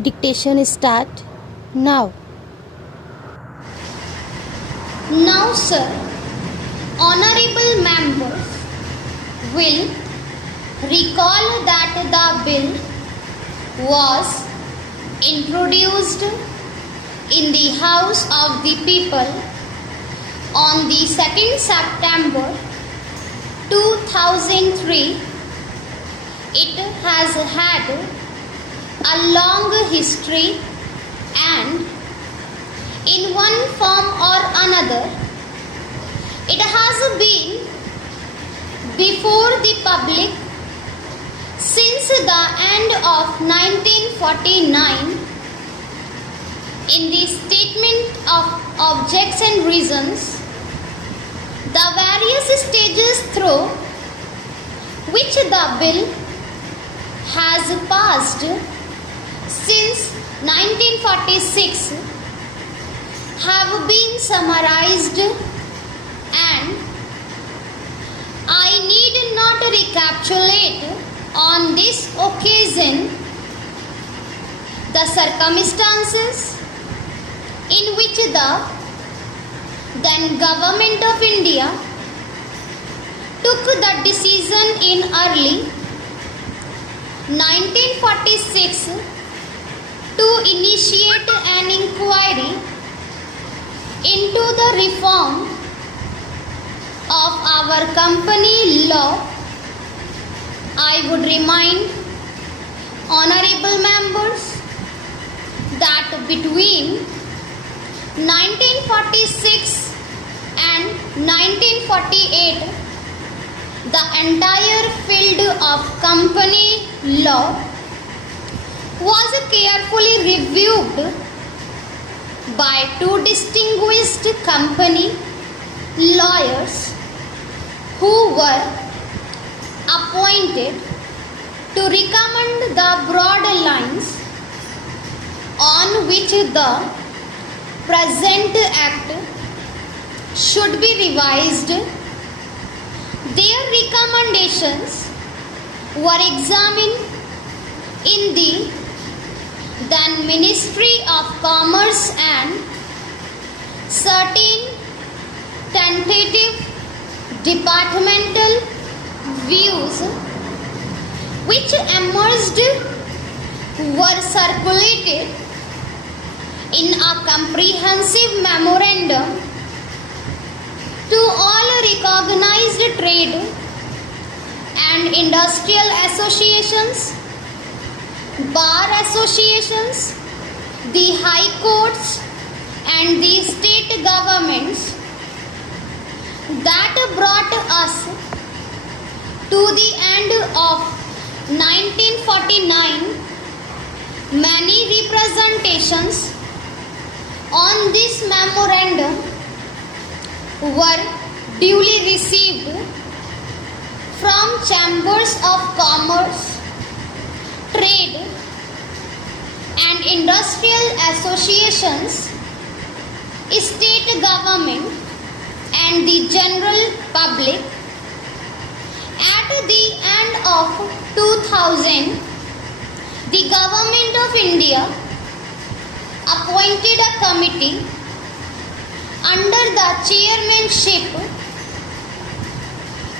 Dictation start now. Now, sir, honorable members will recall that the bill was introduced in the House of the People on the 2nd September 2003. It has had a long history and in one form or another it has been before the public since the end of 1949. In the statement of objects and reasons, the various stages through which the bill has passed since 1946 have been summarized, and I need not recapitulate on this occasion the circumstances in which the then Government of India took the decision in early 1946 to initiate an inquiry into the reform of our company law. I would remind honorable members that between 1946 and 1948 the entire field of company law was carefully reviewed by two distinguished company lawyers who were appointed to recommend the broad lines on which the present act should be revised. Their recommendations were examined in the then Ministry of Commerce and certain tentative departmental views which emerged were circulated in a comprehensive memorandum to all recognized trade and industrial associations, bar associations, the high courts and the state governments. That brought us to the end of 1949. Many representations on this memorandum were duly received from chambers of commerce, trade and industrial associations, state government and the general public. At the end of 2000, the Government of India appointed a committee under the chairmanship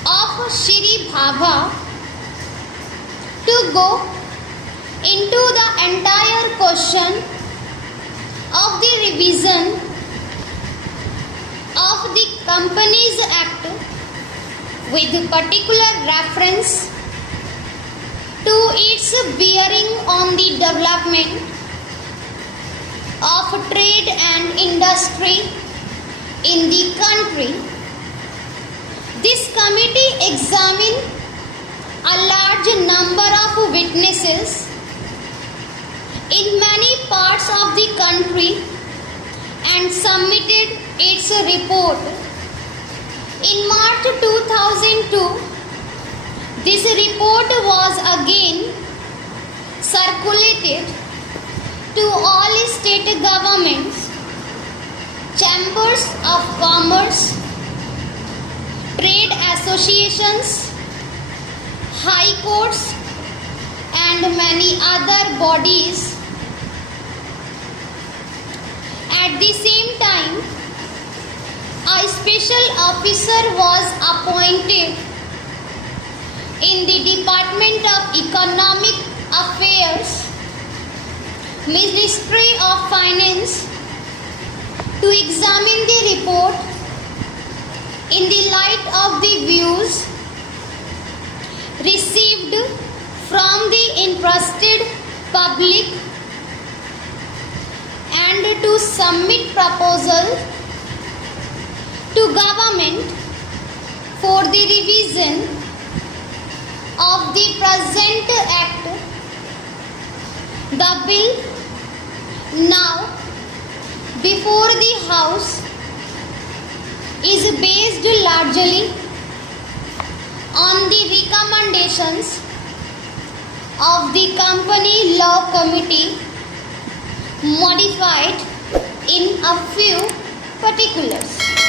of Shri Bhabha to go into the entire question of the revision of the Companies Act with particular reference to its bearing on the development of trade and industry in the country. This committee examined a large number of witnesses in many parts of the country and submitted its report. In March 2002, this report was again circulated to all state governments, chambers of commerce, trade associations, high courts and many other bodies At the same time, a special officer was appointed in the Department of Economic Affairs, Ministry of Finance, to examine the report in the light of the views received from the interested public and to submit proposal to government for the revision of the present act. The bill now before the House is based largely on the recommendations of the Company Law Committee, modified in a few particulars.